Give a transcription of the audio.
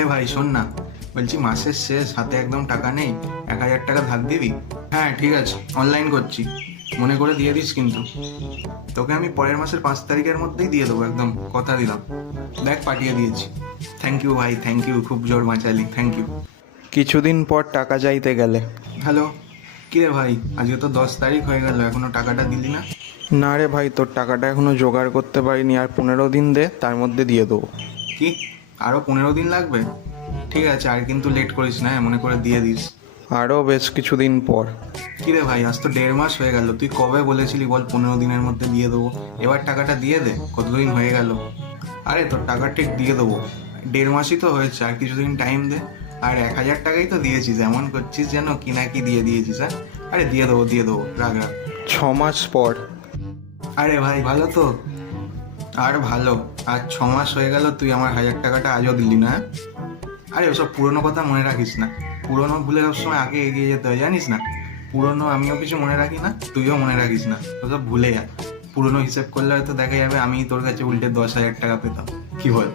এ ভাই শোন না, বলছি মাসের শেষ, হাতে একদম টাকা নেই, 1,000 টাকা ধার দিবি? হ্যাঁ ঠিক আছে, অনলাইন করছি, মনে করে দিয়ে দিস কিন্তু। তোকে আমি পরের মাসের 5 তারিখের মধ্যেই দিয়ে দেবো, একদম কথা দিলাম। দেখ পাঠিয়ে দিয়েছি। থ্যাংক ইউ ভাই, থ্যাংক ইউ, খুব জোর বাঁচালি, থ্যাংক ইউ। কিছুদিন পর টাকা চাইতে গেলে, হ্যালো, কিরে ভাই, আজকে তো 10 তারিখ হয়ে গেল, এখনো টাকাটা দিলি না? না রে ভাই, তোর টাকাটা এখনো জোগাড় করতে পারিনি, আর 15 দিন দে, তার মধ্যে দিয়ে দেবো। কি, আরো 15 দিন লাগবে? ঠিক আছে, আর কিন্তু লেট করিস না, মনে করে দিয়ে দিস। আরও বেশ কিছুদিন পর। কিরে ভাই, আজ তো 1.5 মাস হয়ে গেল, তুই কবে বলেছিলি বল 15 দিনের মধ্যে দিয়ে দেবো? এবার টাকাটা দিয়ে দে, কতদিন হয়ে গেল। আরে তোর টাকা ঠিক দিয়ে দেবো, 1.5 মাসই তো হয়েছে, আর কিছুদিন টাইম দে। আর 1,000 টাকাই তো দিয়েছিস, এমন করছিস যেন কি না কি দিয়ে দিয়েছিস। হ্যাঁ, আরে দিয়ে দেবো দিয়ে দেবো, রাগ রাগ। 6 মাস পর। আরে ভাই ভালো তো, আর ভালো, আর 6 মাস হয়ে গেল, তুই আমার 1,000 টাকাটা আজও দিলি না। আরে ওসব পুরোনো কথা মনে রাখিস না, পুরোনো ভুলে সবসময় আগে এগিয়ে যেতে হয়, জানিস না? পুরোনো আমিও কিছু মনে রাখি না, তুইও মনে রাখিস না, ওসব ভুলে যা। পুরোনো হিসেব করলে হয়তো দেখা যাবে আমি তোর কাছে উল্টে 10,000 টাকা পেতাম, কি বল?